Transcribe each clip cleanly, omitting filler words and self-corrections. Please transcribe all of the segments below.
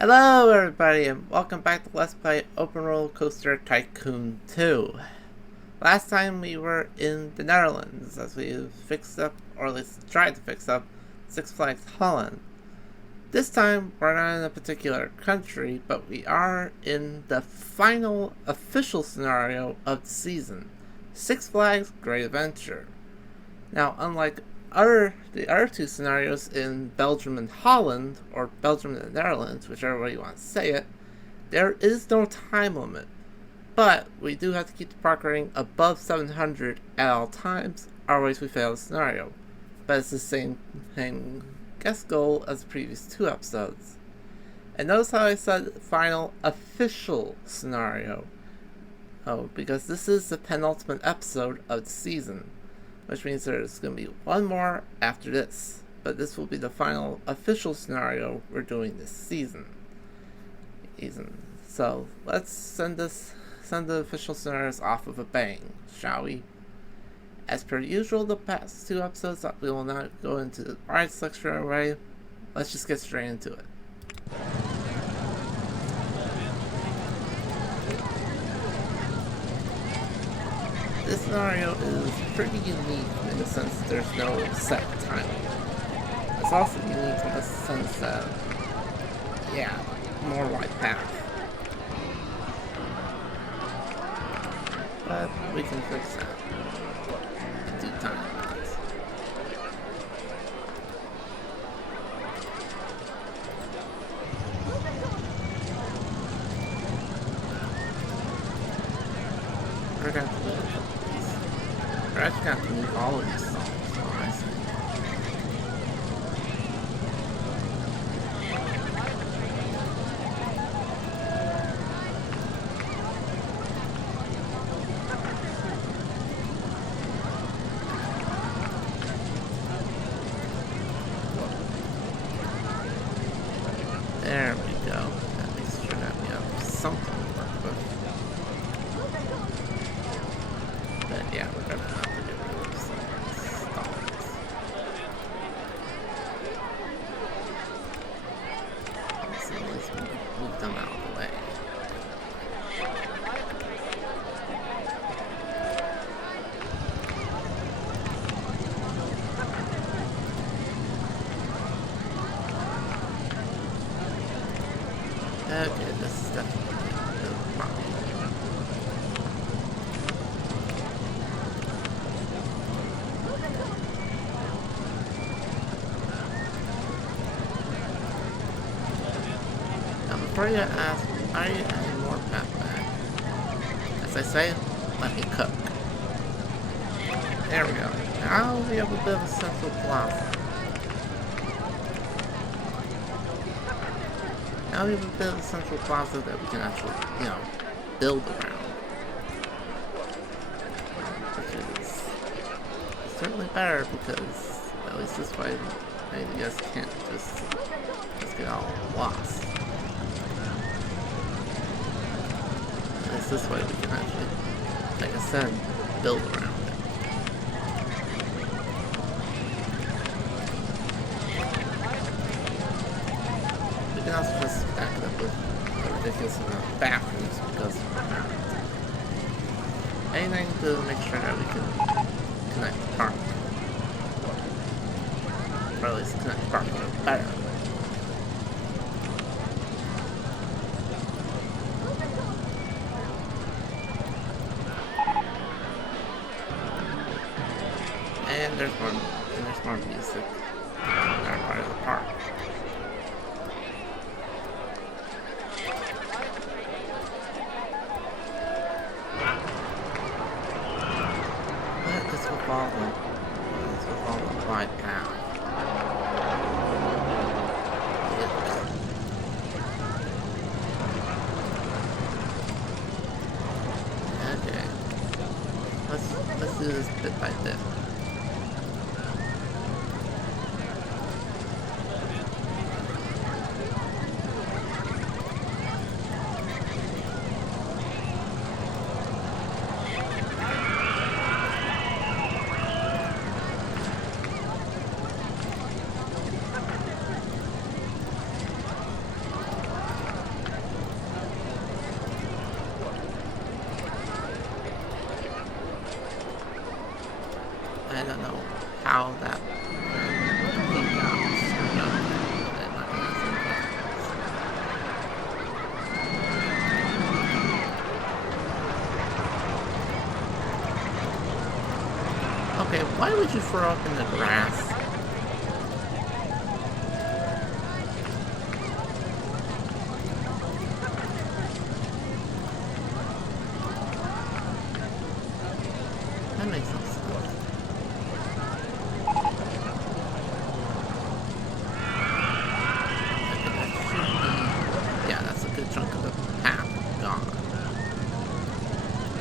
Hello everybody and welcome back to Let's Play OpenRCT2 Tycoon 2. Last time we were in the Netherlands as we fixed up, or at least tried to fix up, Six Flags Holland. This time we're not in a particular country, but we are in the final official scenario of the season, Six Flags Great Adventure. Now, unlike the other two scenarios in Belgium and Holland, or Belgium and the Netherlands, whichever way you want to say it, there is no time limit. But we do have to keep the park rating above 700 at all times, otherwise we fail the scenario. But it's the same guess goal as the previous two episodes. And notice how I said final official scenario. Oh, because this is the penultimate episode of the season, which means there's going to be one more after this. But this will be the final official scenario we're doing this season. So let's send the official scenarios off with a bang, shall we? As per usual, the past two episodes, we will not go into the ride selection right away. Let's just get straight into it. This scenario is pretty unique in the sense that there's no set time. It's also unique in the sense that, more wide path. But we can fix that in due time. We're gonna have to move. We're actually gonna have to move all of these songs, I think. There we go. That makes sure that we have something to work with. But yeah, we're gonna have to get rid of some stalls. So let's move them out of the way. Okay, this is definitely a problem. Now before you ask, are you adding more path back? As I say, let me cook. There we go. Now we have a bit of a central plaza. Now we have a bit of a central plaza that we can actually, build around. Which is certainly better because at least this way you guys can't just get all lost. At least this way we can actually, like I said, build around it. We can also just stack it up with a ridiculous amount of bathrooms because we're not. Anything to make sure that we can connect the park. Or at least connect the park a little better. And there's more music in our part of the park. But this will follow the wide path. Okay. Let's do this bit by bit. follow that complete down. Okay, why would you throw up in the grass? That makes no sense. Okay, that should be... Yeah, that's a good chunk of the path gone.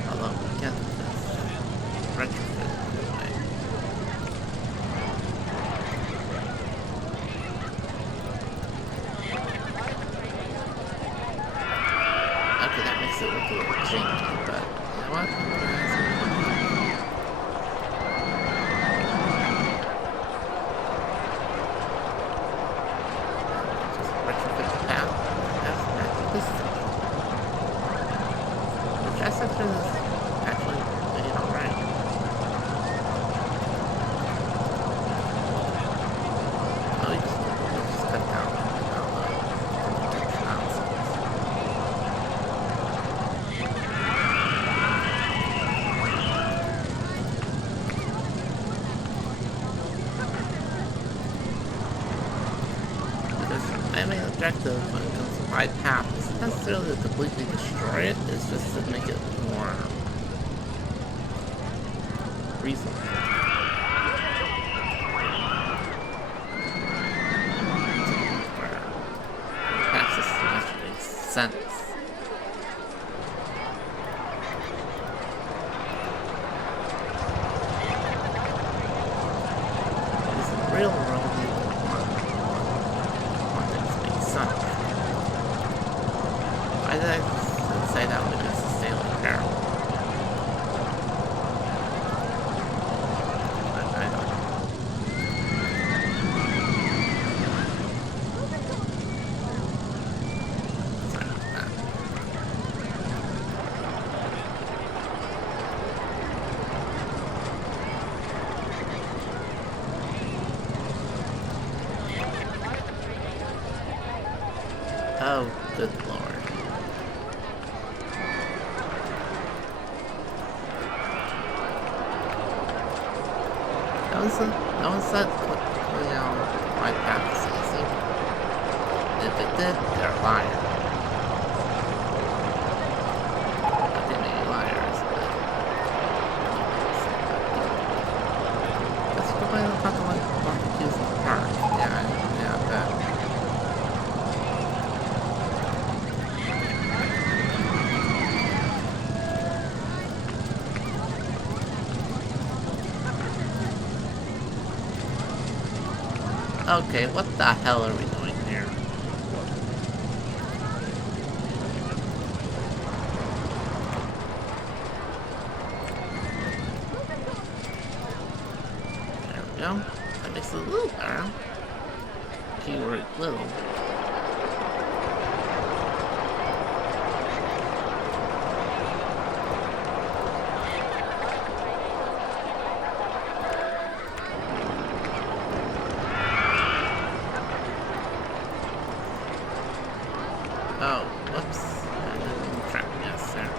Although, we can't just retrofit it anyway. Okay, that makes it look a little janky, but you know what? Section is actually doing alright. Oh, you just cut down all the nonsense. Because my main objective when it comes to my path isn't necessarily to completely destroy it, it's just to make it more reasonable. Where perhaps this actually makes sense. Because in the real world, you want things to make sense. Why did I say that when it's a sailing barrel? I don't know. Sorry about that. Oh, good lord. No one said, you know, my path is easy. If it did, they're a liar. Not too many liars, but... That's why I'm talking about barbecues in the park. Yeah, I bet. Okay, what the hell are we doing here? There we go. That makes it a little better. Keyword little. Oh, whoops. I didn't track this there.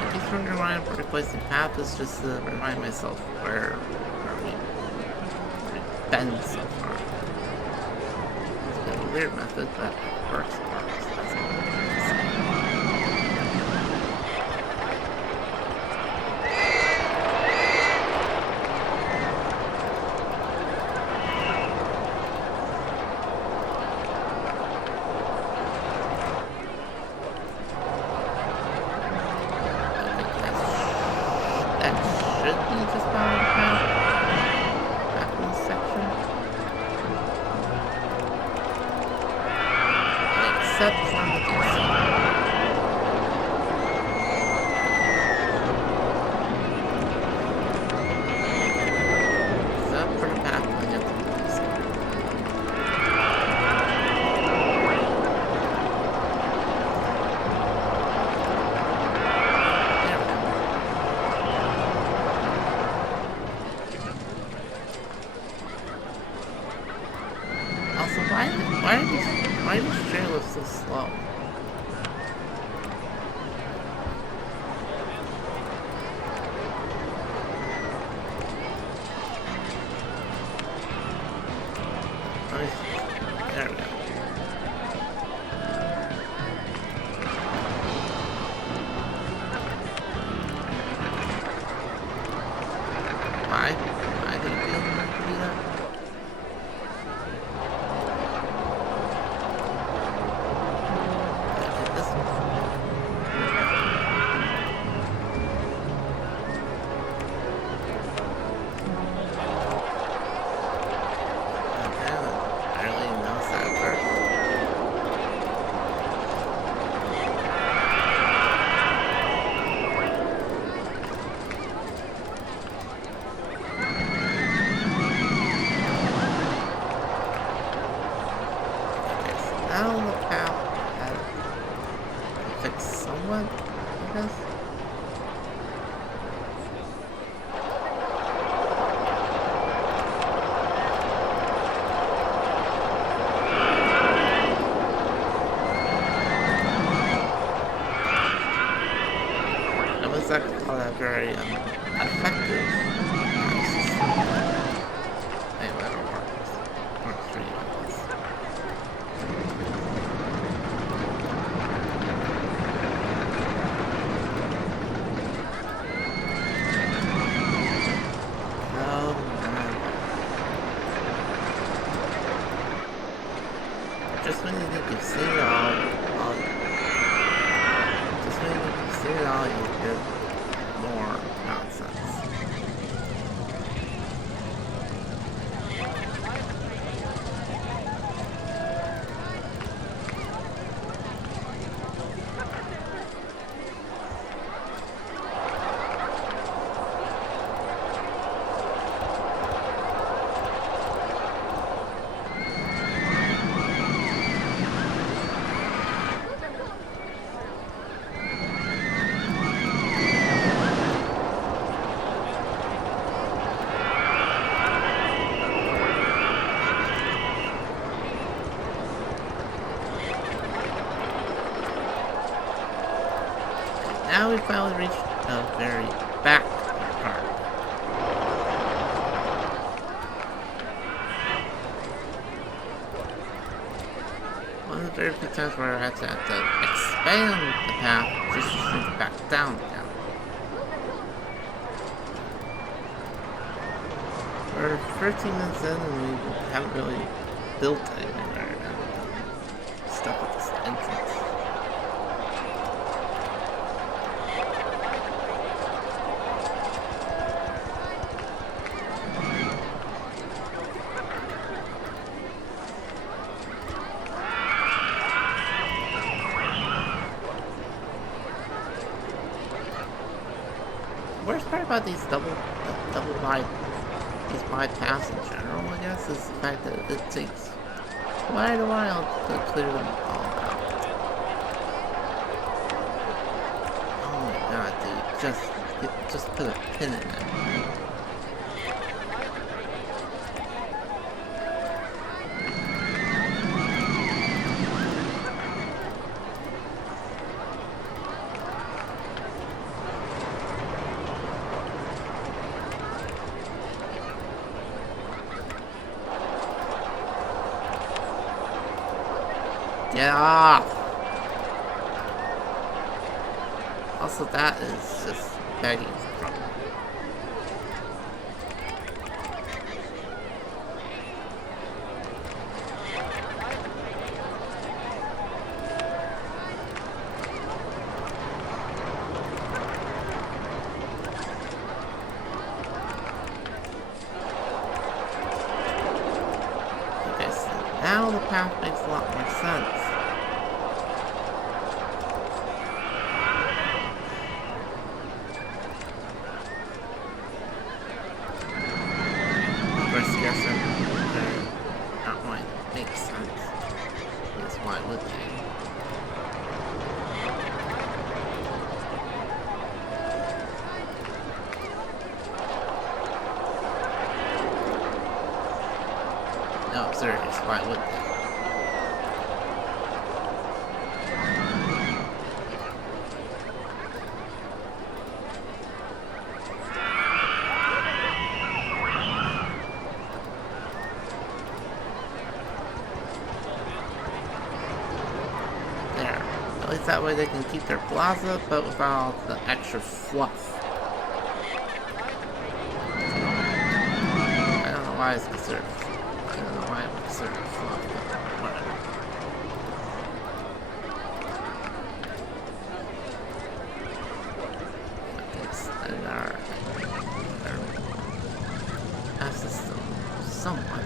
I keep wondering why I'm replacing path is just to remind myself where we've been so far. It's been a weird method, but it works. That's all I can say. Except Why are these trailers so slow? There we go. Why? Why did it feel like to do that? Okay, this one. Okay, I really noticed that first. Now the path has fixed somewhat, I guess. I was actually call that very effective system. Anyway, that works for you, I guess. Just when you think you've seen it all just when you think you've seen it all, you get more nonsense. Now we finally reached the very back part. One of the very few times where I had to expand the path just to shrink it back down again. We're 13 minutes in and we haven't really built anything there and stuck with this entrance. Worst part about these these wide paths in general, I guess, is the fact that it takes quite a while to clear them all out. Oh my god, dude, just put a pin in it. Get off! Also, that is just begging for trouble. Okay, so now the path makes a lot more sense. No, serious, why would they? least that way they can keep their plaza, but without all the extra fluff. I don't know why it's considered. I don't know why it's considered fluff, but whatever. And our path system somewhat.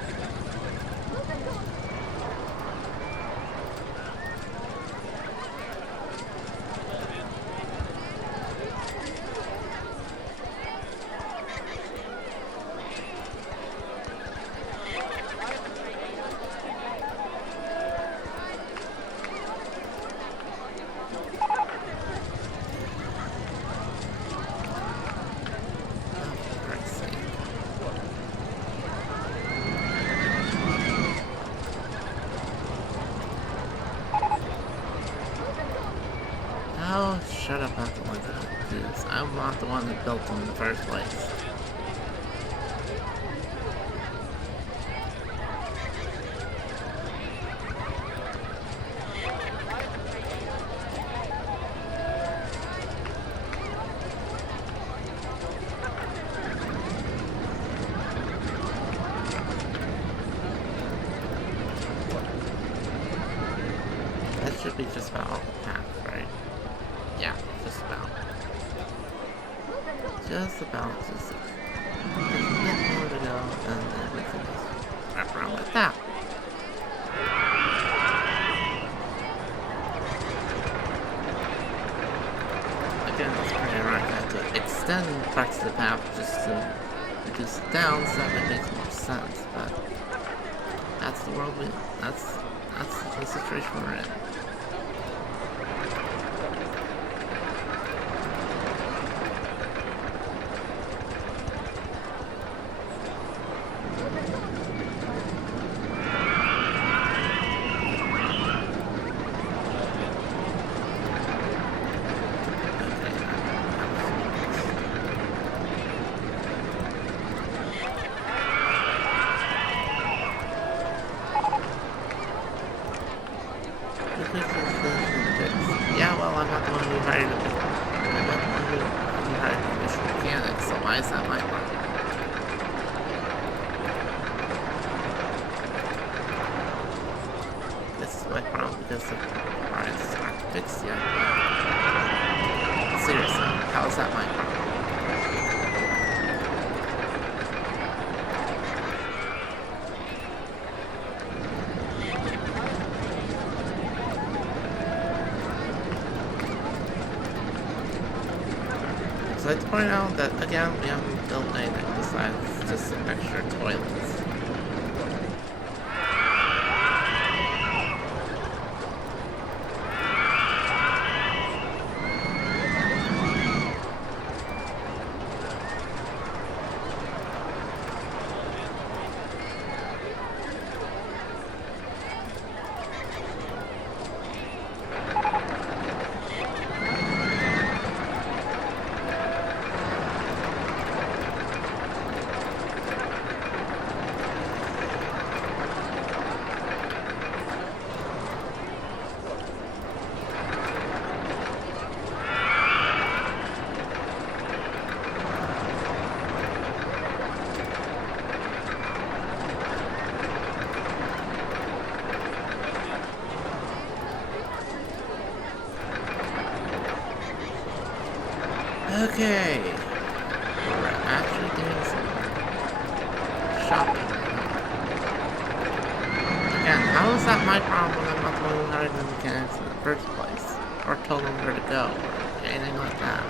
Oh, shut up, I'm not the one that did this. I'm not the one that built them in the first place. That should be just about all the path, right? Yeah, just about. Just about. Just a bit more to go, and then we can just wrap around like that. Again, it's pretty ironic. I have to extend parts of the path just to reduce it down, so that makes more sense. But that's the world we. That's the situation we're in. Yeah, well, I'm not the one who hired him. I'm not the one who hired the initial mechanic, so why is that my problem? This is my problem because the parts aren't fixed yet. Seriously, how is that my problem? So I'd like to point out that, again, we haven't built anything besides just some extra toilets. Okay, we're actually doing some shopping. Again, how is that my problem when I'm not the one who hired the mechanics in the first place? Or told them where to go, or anything like that?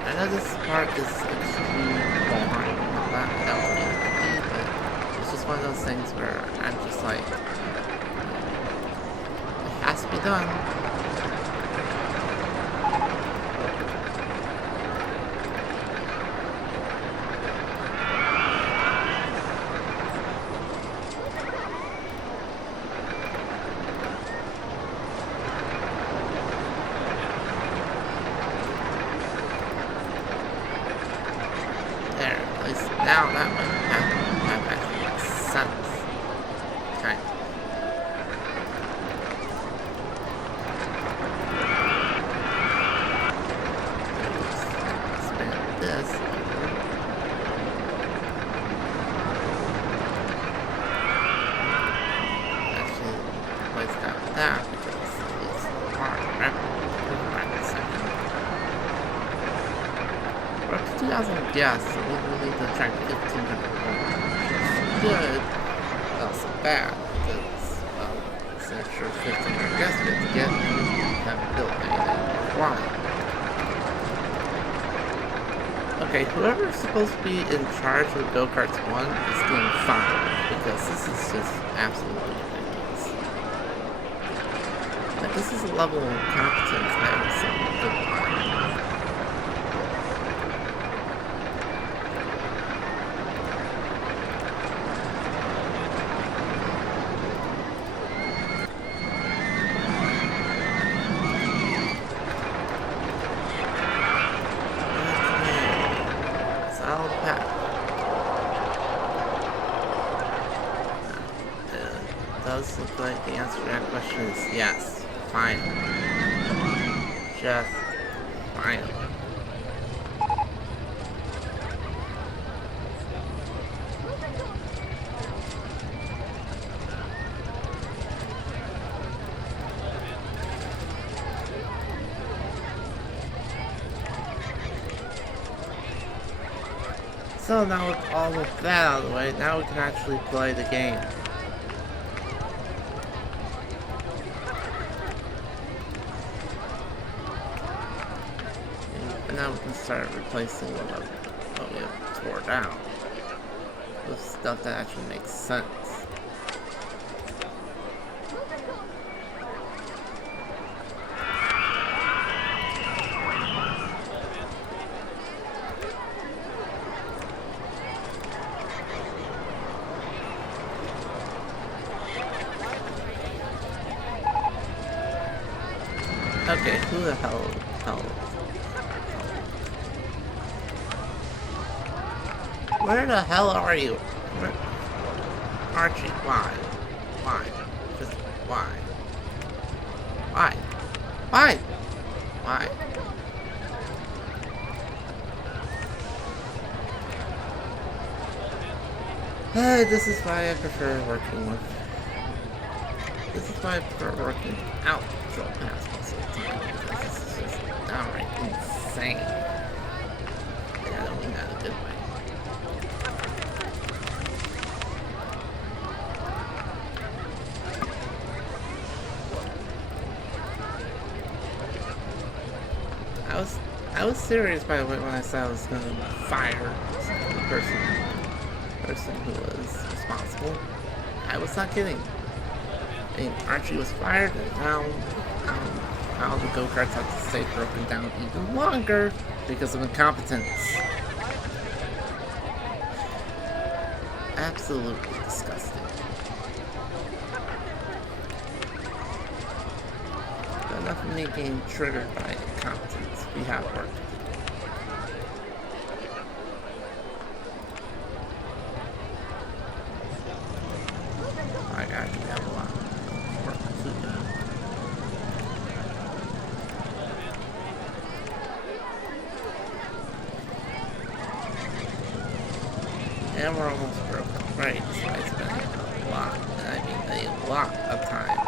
I know this part is extremely boring and all that, I don't want it to be, but it's just one of those things where I'm just like, it has to be done. now that one have actually makes sense. Kind of. Expand this. Actually, place that because it's hard. Back a second. We're up to 2,000 guests, so we need to attract 1,500 more. Good, but also bad, because, well, it's an extra 1,500 guests we have to get, and we haven't built anything worthwhile. Okay, whoever's supposed to be in charge of Go-Karts 1 is getting fired, because this is just absolutely ridiculous. Like, this is a level of competence I haven't seen in a good while. Does look like the answer to that question is yes. Finally. Just finally. So now with all of that out of the way, now we can actually play the game. And now we can start replacing what we have tore down with stuff that actually makes sense. Okay, who the hell? Where the hell are you? Archie, why? Why? Just why? Why? Why? Why? This is why I prefer working with. This is why I prefer working out Patrol Pass most of the time, because this is just downright insane. And I don't mean that in a good way. I was serious, by the way, when I said I was going to fire the person who was responsible. I was not kidding. I mean, Archie was fired, and now the go-karts have to stay broken down even longer because of incompetence. Absolutely disgusting. But enough of me getting triggered by incompetence. We have work to do. I actually have a lot of work to do. And we're almost broken, right? So I spent a lot, and I mean a lot of time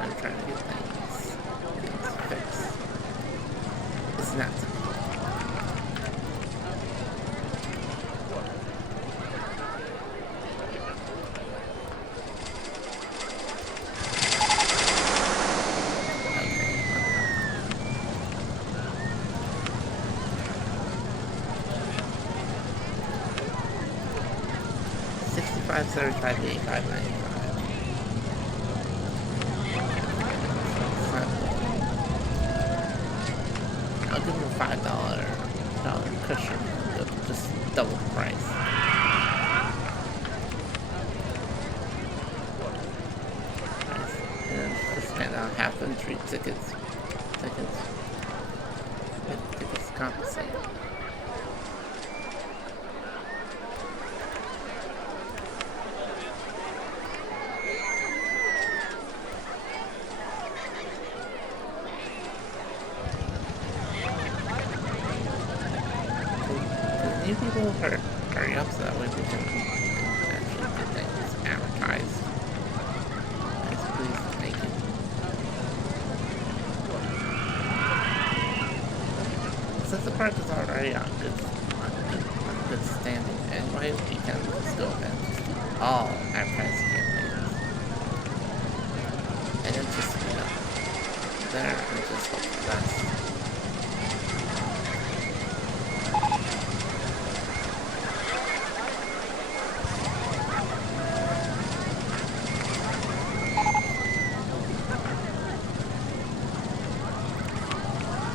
on trying to get things fixed. It's not simple. $65, $75, $85, $95. I'll give him a $5 cushion, just double the price. Nice. And just hand out half-entry tickets. Tickets compensate. you people hurry up so that way we can actually get things advertised. Nice, please, thank you. Since the park is already on good standing anyway, we can just go ahead and just do all advertising campaigns. And then just, you know, there and just hope for the best.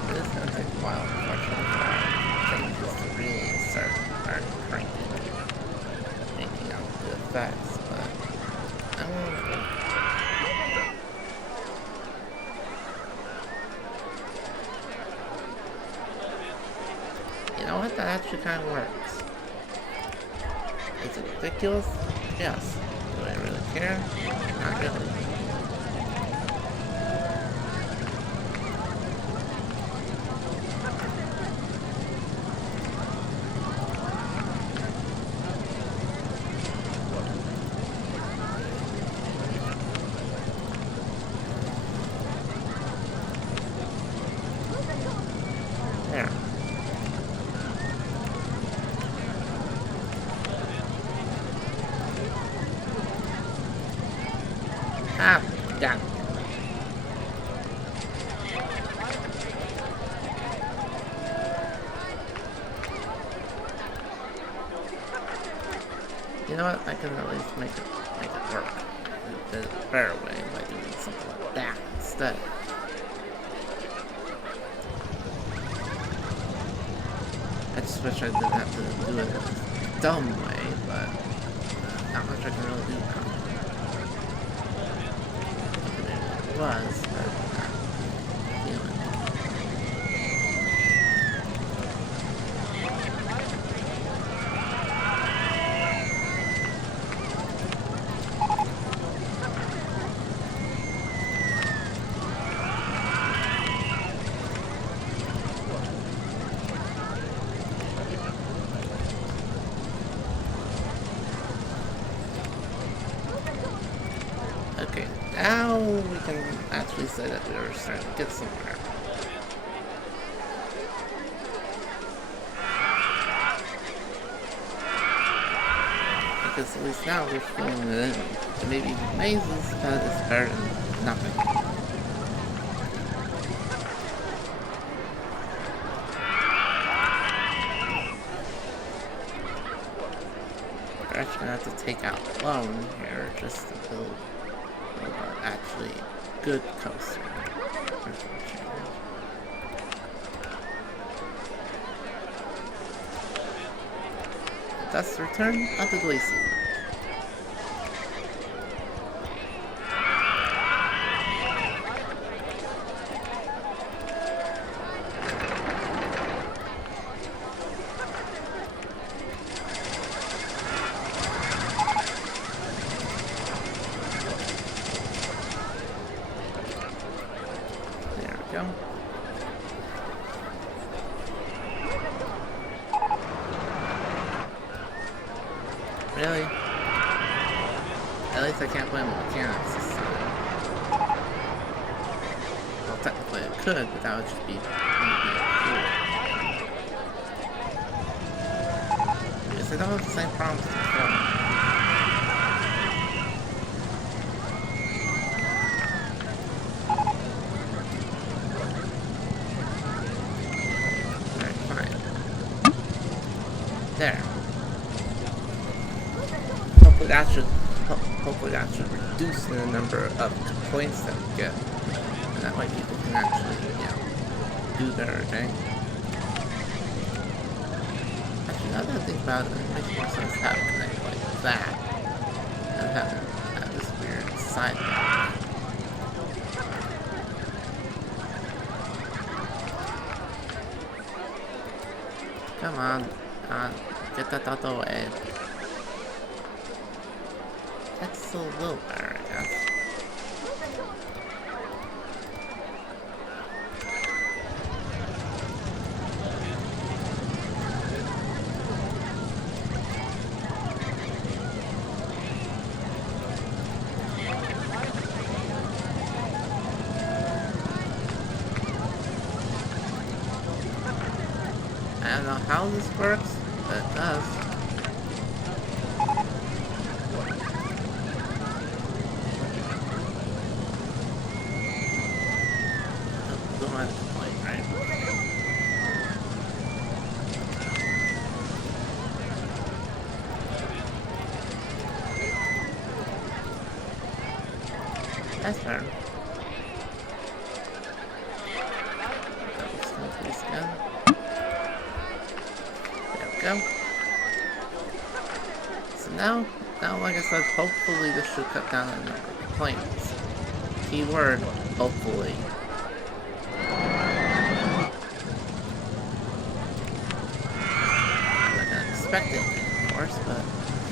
It is going to take a while, unfortunately, for our changes to really start cranking, making out the effects, but I'm gonna. You know what? That actually kind of works. Is it ridiculous? Yes. Do I really care? Not really. There. Ah, got it. You know what? I can at least make it work in a better way by doing something like that instead. I just wish I didn't have to do it in a dumb way, but not much I can really do now. It was, but not feeling. Okay, now we can actually say that we are starting to get somewhere. Because at least now we're filling it in. And maybe mazes, but it's better than nothing. We're actually gonna have to take out a loan here just to build actually good coaster. Thus return of the Glacier. Go. Really? At least I can't blame the mechanics this time. Well, technically I could, but that would just be cool. Because they don't have the same problems as before. There. Hopefully that should reduce the number of complaints that we get. And that way people can actually, you know, do their thing. Actually, now that I think about it, it makes more sense to have it connect like that. And have this weird side bar. Come on. Get that out of the way. That's a little better, I guess. I don't know how this works, but it does. Don't mind the complaint, right? That's better. There we go. So now, like I said, hopefully this should cut down on the number of complaints. Keyword, hopefully. I'm not gonna expect it, of course, but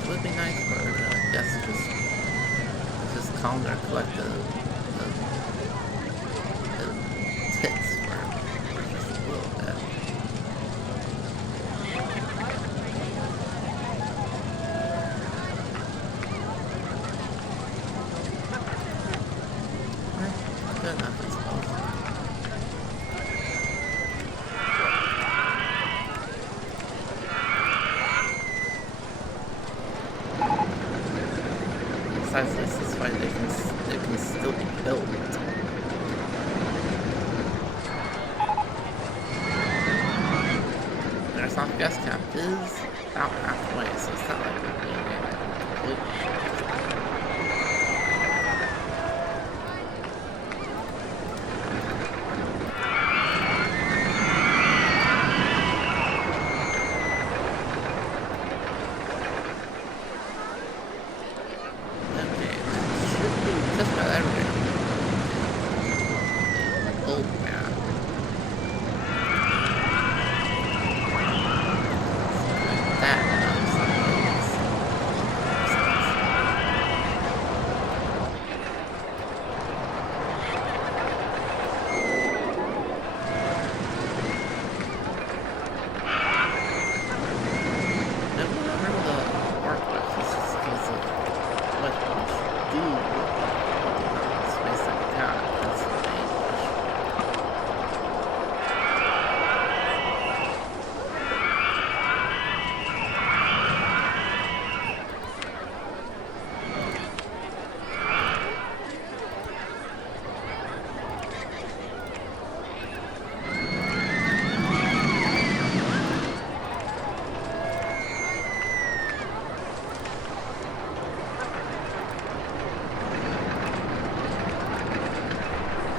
it would be nice for guests to just calm their collective tits for just a little bit. Good enough, I suppose. Besides this way they can still be built. Their soft gas cap is about halfway, so it's not like we're doing it completely.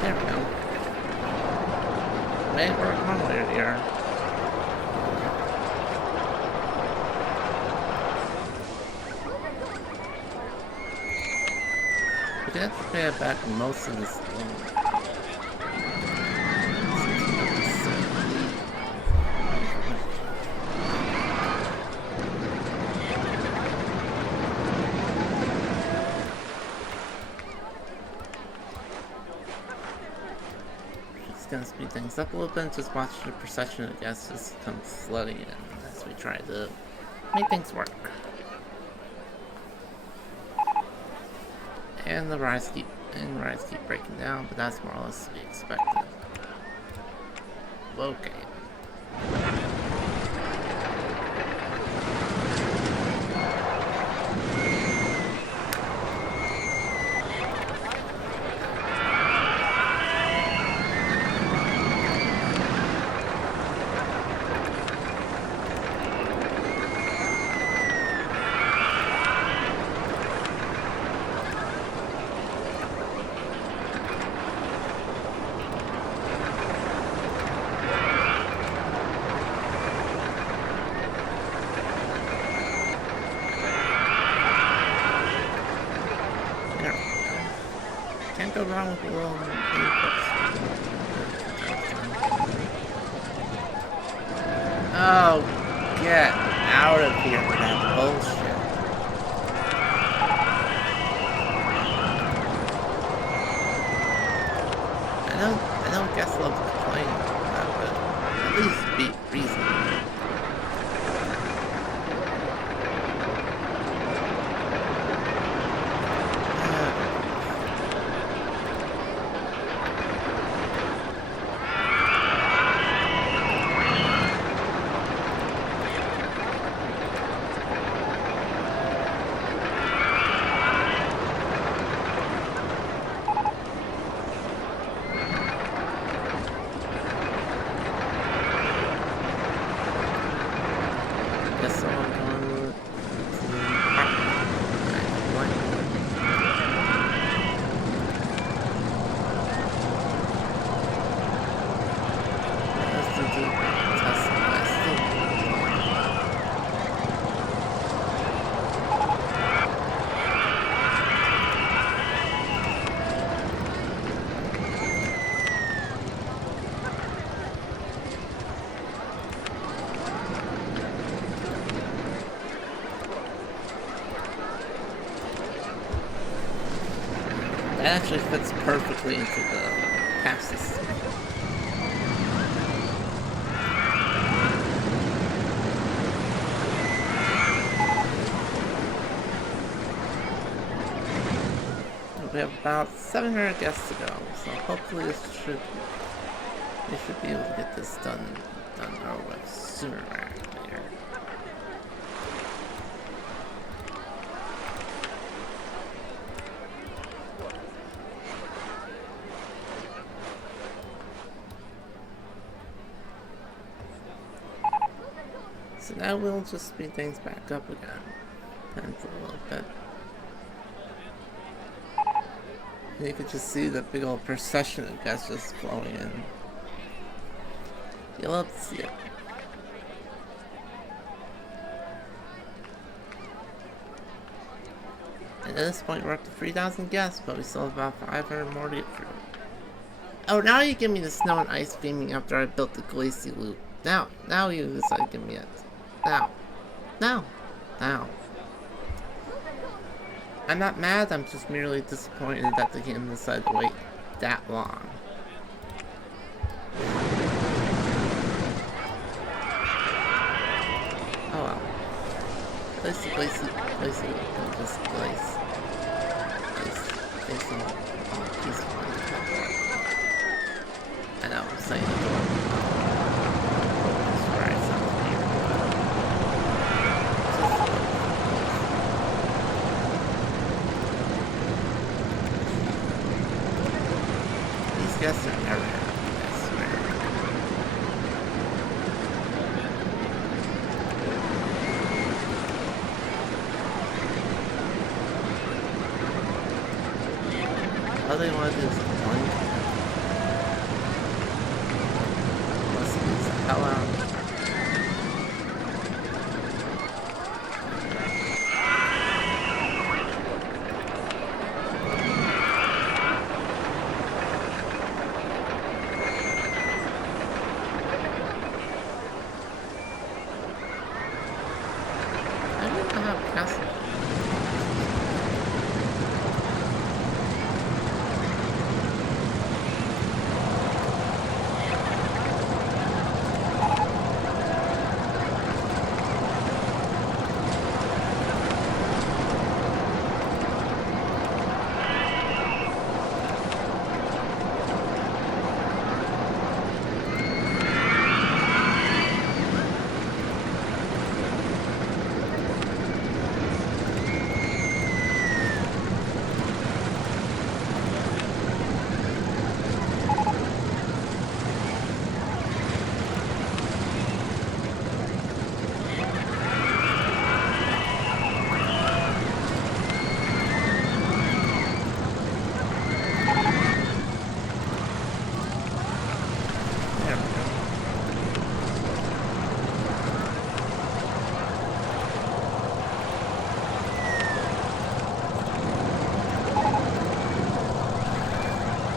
There we go. Made it work one way or the other. We can have to pay back most of this loan. Gonna speed things up a little bit and just watch the procession of guests just come flooding in as we try to make things work. And the rides keep breaking down, but that's more or less to be expected. Okay. Can't go wrong with a little Oh, get out of here with that bullshit. I know guests love to complain about that, but at least be reasonable. That actually fits perfectly into the path system. We have about 700 guests to go, so hopefully we should be able to get this done over sooner rather than later. So now we'll just speed things back up again, and for a little bit. And you can just see the big old procession of guests just flowing in. You'll love to see it. And at this point we're up to 3,000 guests, but we still have about 500 more to get through. Oh, now you give me the snow and ice theming after I built the glacier loop. Now you decide to give me it. Now. I'm not mad, I'm just merely disappointed that the game decided to wait that long. Oh well. Place the glacier loop, just glace. Place all peaceful and happy. I know, I'm saying it. Guests are never happy, I swear. All they want to do is complain. Let's lose the hell out of it.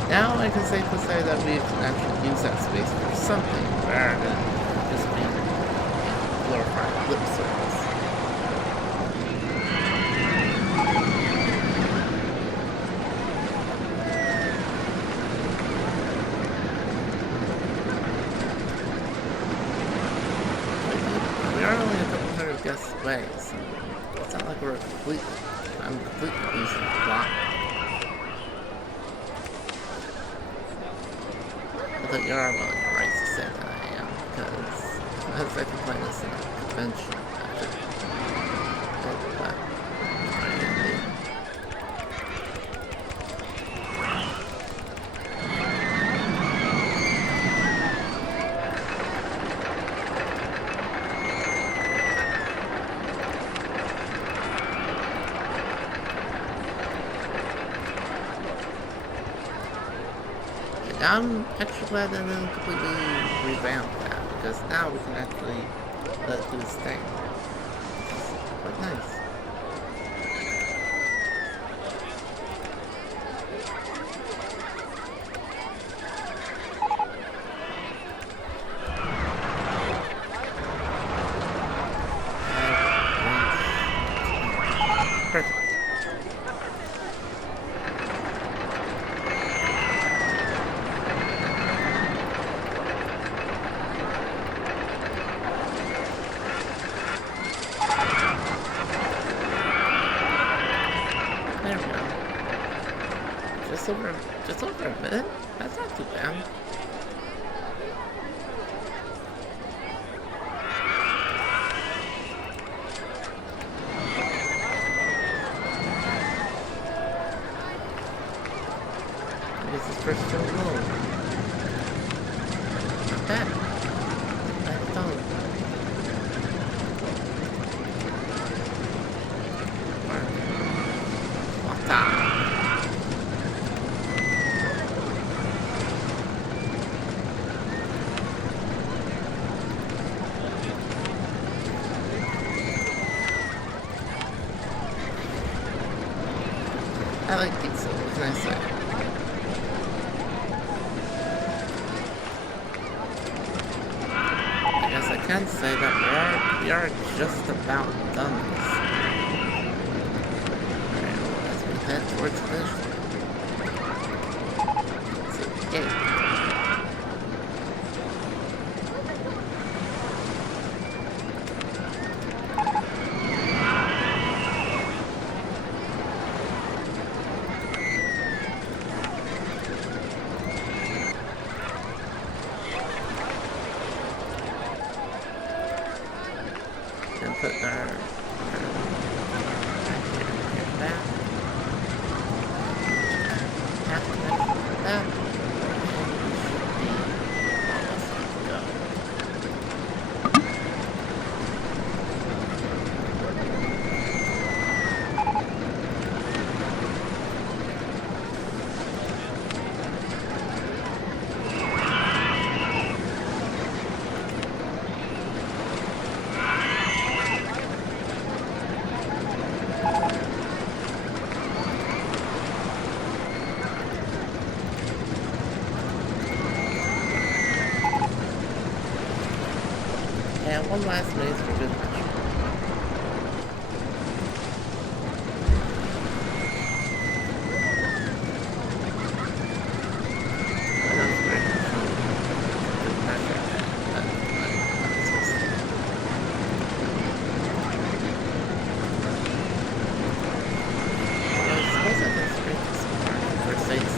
Now I can safely say that we can actually use that space for something rather than just being glorified lip service. We are only a couple hundred guests away, so it's not like I'm completely losing the plot. But you are willing to right to say that I am, because I can play this in a convention. I'm actually glad that I didn't completely revamp that, because now we can actually let it do its thing. It's quite nice. Perfect. just over a minute? That's not too bad. This is first so low. Not bad. Not at all. I like pizza, what can I say? I guess I can say that we are just about done this. Alright, as we head towards finish line. Let's see, yay. And put our back. Half connect that. And we should be almost good to go. And one last maze for good measure. That was very much fun. Good measure. I suppose I can scrape this part for sakes.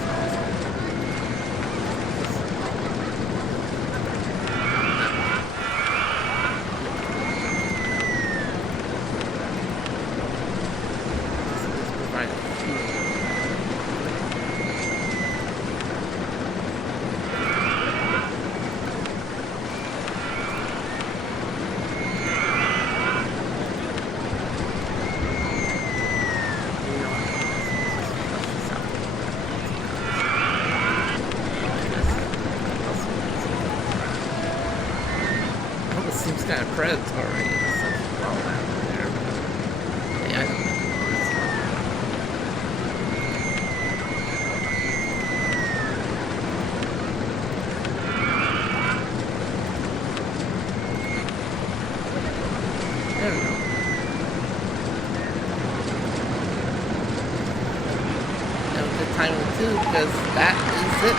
Seems kind of predatory in the sense of all that there. Yeah, I don't think it was. There we go. And good timing too, because that is it.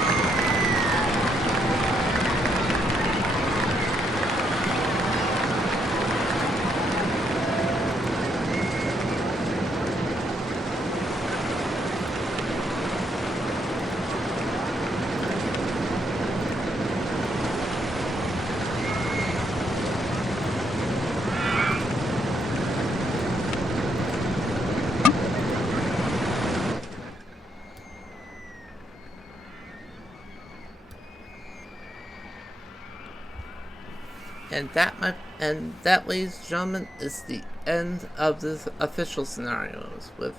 And that, ladies and gentlemen, is the end of this official scenarios, with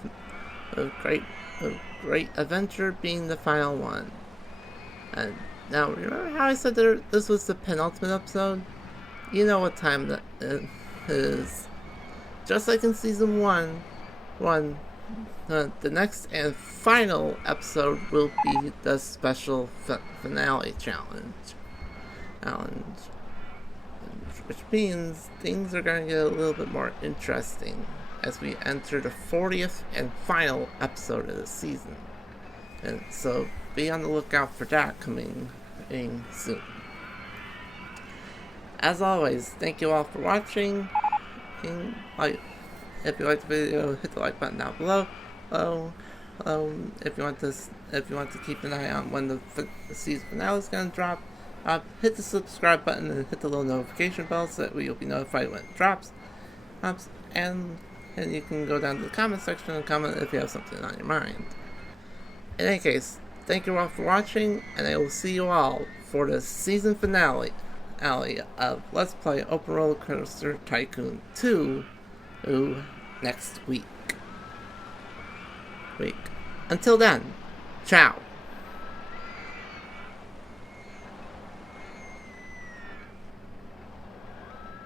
great adventure being the final one. And now, remember how I said this was the penultimate episode? You know what time that is. Just like in season one, the next and final episode will be the special finale challenge. Which means things are going to get a little bit more interesting as we enter the 40th and final episode of the season. And so be on the lookout for that coming in soon. As always, thank you all for watching. And if you liked the video, hit the like button down below. If you want this, if you want to keep an eye on when the season finale is going to drop. Hit the subscribe button and hit the little notification bell so that you'll be notified when it drops. And you can go down to the comment section and comment if you have something on your mind. In any case, thank you all for watching, and I will see you all for the season finale of Let's Play Open Roller Coaster Tycoon 2 next week. Until then, ciao!